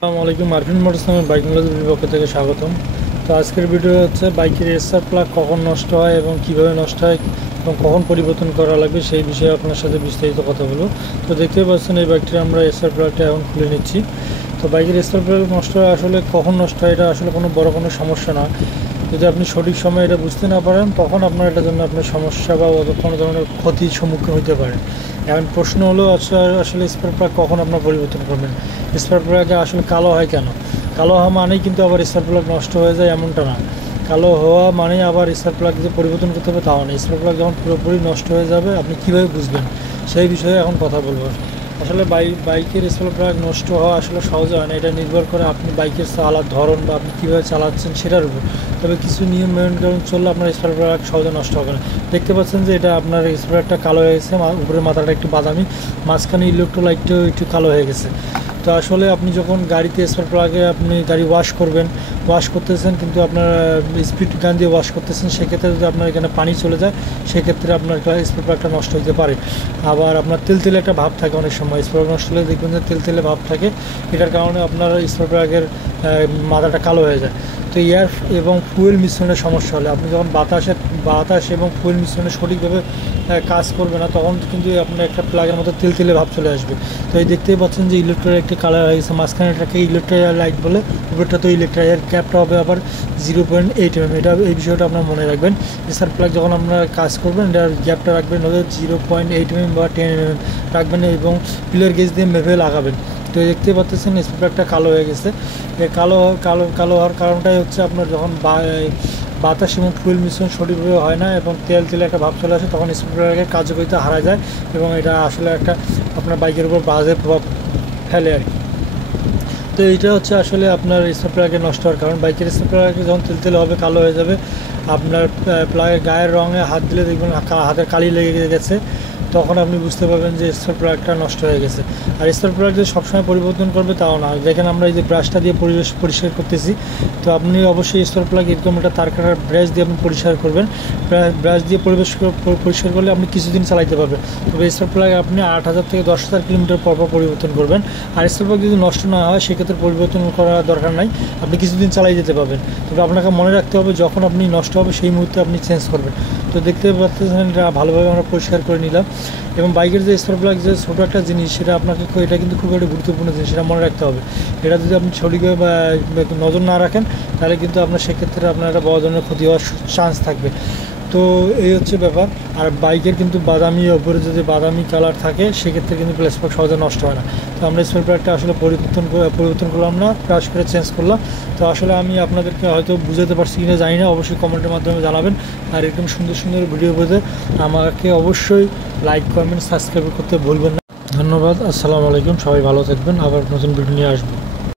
আসসালামু আলাইকুম। আরফিন মোটরস নামের বাইক নলেজের পক্ষ থেকে স্বাগতম। তো আজকের ভিডিও হচ্ছে বাইকের এসআর প্লাগ কখন নষ্ট হয় এবং কিভাবে নষ্ট হয় এবং কখন পরিবর্তন করা লাগবে সেই বিষয়ে আপনার সাথে বিস্তারিত কথা বলবো। তো দেখতেই পাচ্ছেন এই বাইকটির আমরা এসআর প্লাগটা এখন খুলে নিচ্ছি। তো বাইকের এসআর প্লাগ নষ্ট হয় আসলে কখন নষ্ট হয় এটা আসলে কোনো বড় কোনো সমস্যা না। যদি আপনি সঠিক সময় এটা বুঝতে না পারেন তখন আপনার এটার জন্য আপনার সমস্যা বা কোনো ধরনের ক্ষতির সম্মুখীন হতে পারে। এখন প্রশ্ন হলো আসলে স্পার প্লাগ কখন আপনার পরিবর্তন করবেন। স্পার প্লাগে আসলে কালো হয় কেন? কালো হওয়া মানেই কিন্তু আবার স্পার প্লাগ নষ্ট হয়ে যায় এমনটা না। কালো হওয়া মানেই আবার স্পার প্লাগ যে পরিবর্তন করতে হবে তাও না। স্পার প্লাগ যখন পুরোপুরি নষ্ট হয়ে যাবে আপনি কীভাবে বুঝবেন সেই বিষয়ে এখন কথা বলবো। আসলে বাইকের স্পার প্লাগ নষ্ট হওয়া আসলে সহজে হয় না। এটা নির্ভর করে আপনি বাইকের চালার ধরন বা আপনি কীভাবে চালাচ্ছেন সেটার উপর। তবে কিছু নিয়ম মেনে চললে আপনার স্পার প্লাগ সহজে নষ্ট হবে না। দেখতে পাচ্ছেন যে এটা আপনার স্পারটা কালো হয়ে গেছে, উপরের মাথাটা একটু বাদামি, মাঝখানে ইলেকট্রোলাইটটাও একটু কালো হয়ে গেছে। তো আসলে আপনি যখন গাড়িতে স্পার প্লাগে আপনি গাড়ি ওয়াশ করতেছেন কিন্তু আপনার স্পিড গান দিয়ে ওয়াশ করতেছেন, সেক্ষেত্রে যদি আপনার এখানে পানি চলে যায় সেক্ষেত্রে আপনার স্পার প্লাগটা নষ্ট হতে পারে। আবার আপনার তেলতেলে একটা ভাব থাকে, অনেক সময় স্পার প্লাগ নষ্ট হলে দেখবেন যে তেলতেলে ভাব থাকে, এটার কারণে আপনার স্পার প্লাগের মাথাটা কালো হয়ে যায়। তো এয়ার এবং ফুয়েল মিশ্রণের সমস্যা হলে আপনি যখন বাতাস এবং ফুয়েল মিশ্রণে সঠিকভাবে কাজ করবে না তখন কিন্তু আপনার একটা প্লাগের মতো তেলে ভাব চলে আসবে। তো এই দেখতেই পাচ্ছেন যে ইলেকট্রোলাইট একটি কালার হয়ে গেছে, মাঝখানে এটাকে ইলেকট্রোলাইট বলে, উপরটা তো ইলেকট্রোলাইট ক্যাপটা হবে আবার 0.8 mm। এটা এই বিষয়টা আপনার মনে রাখবেন। স্পার প্লাগ যখন আপনারা কাজ করবেন এটার গ্যাপটা রাখবেন হলে 0.8 mm বা 10 mm রাখবেন এবং পিলার গেজ দিয়ে মেপে লাগাবেন। তো দেখতে পাচ্ছেন স্পার প্লাগটা কালো হয়ে গেছে। কালো কালো হওয়ার কারণটাই হচ্ছে আপনার যখন বাতাস এবং ফুয়েল মিশ্রণ সঠিকভাবে হয় না এবং তেলে একটা ভাব চলে আসে তখন স্পার প্লাগের কার্যকারিতা হারা যায় এবং এটা আসলে একটা আপনার বাইকের উপর বাজে প্রভাব ফেলে আর কি। তো এইটা হচ্ছে আসলে আপনার স্পার প্লাগের নষ্ট হওয়ার কারণ। বাইকের স্পার প্লাগে যখন তেলে হবে কালো হয়ে যাবে, আপনার প্লাগের গায়ের রঙে হাত দিলে দেখবেন হাতের কালি লেগে গেছে, তখন আপনি বুঝতে পারবেন যে স্পার প্লাগটা নষ্ট হয়ে গেছে। আর স্পার প্লাগ যে সবসময় পরিবর্তন করবে তাও না। দেখেন আমরা এই যে ব্রাশটা দিয়ে পরিষ্কার করতেছি, তো আপনি অবশ্যই স্পার প্লাগ এরকম একটা তার কাটার ব্রাশ দিয়ে আপনি পরিষ্কার করবেন। ব্রাশ দিয়ে পরিষ্কার করলে আপনি কিছুদিন চালাইতে পারবেন। তবে স্পার প্লাগ আপনি 8,000 থেকে 10,000 কিলোমিটার পর পরিবর্তন করবেন। আর স্পার প্লাগ যদি নষ্ট না হয় সেক্ষেত্রে পরিবর্তন করার দরকার নাই, আপনি কিছুদিন চালাই যেতে পারবেন। তবে আপনাকে মনে রাখতে হবে যখন আপনি নষ্ট হবে সেই মুহূর্তে আপনি চেঞ্জ করবেন। তো দেখতে পাচ্ছেন এটা ভালোভাবে আমরা পরিষ্কার করে নিলাম। এবং বাইকের যে স্পার প্লাগ যে ছোটো একটা জিনিস সেটা আপনাকে এটা কিন্তু খুব একটা গুরুত্বপূর্ণ জিনিস, সেটা মনে রাখতে হবে। এটা যদি আপনি সঠিকভাবে নজর না রাখেন তাহলে কিন্তু আপনার সেক্ষেত্রে আপনার একটা বড় ধরনের ক্ষতি হওয়ার চান্স থাকবে। তো এই হচ্ছে ব্যাপার। আর বাইকের কিন্তু উপরে যদি বাদামি কালার থাকে সেক্ষেত্রে কিন্তু স্পার প্লাগ সহজে নষ্ট হয় না। তো আমরা স্পার প্লাগটা আসলে পরিবর্তন করলাম না, ব্রাশ করে চেঞ্জ করলাম। তো আসলে আমি আপনাদেরকে হয়তো বুঝাতে পারছি কিনা জানি না, অবশ্যই কমেন্টের মাধ্যমে জানাবেন। আর এরকম সুন্দর সুন্দর ভিডিও পেতে আমাকে অবশ্যই লাইক, কমেন্ট, সাবস্ক্রাইব করতে ভুলবেন না। ধন্যবাদ। আসসালামু আলাইকুম। সবাই ভালো থাকবেন। আবার নতুন ভিডিও নিয়ে আসবো।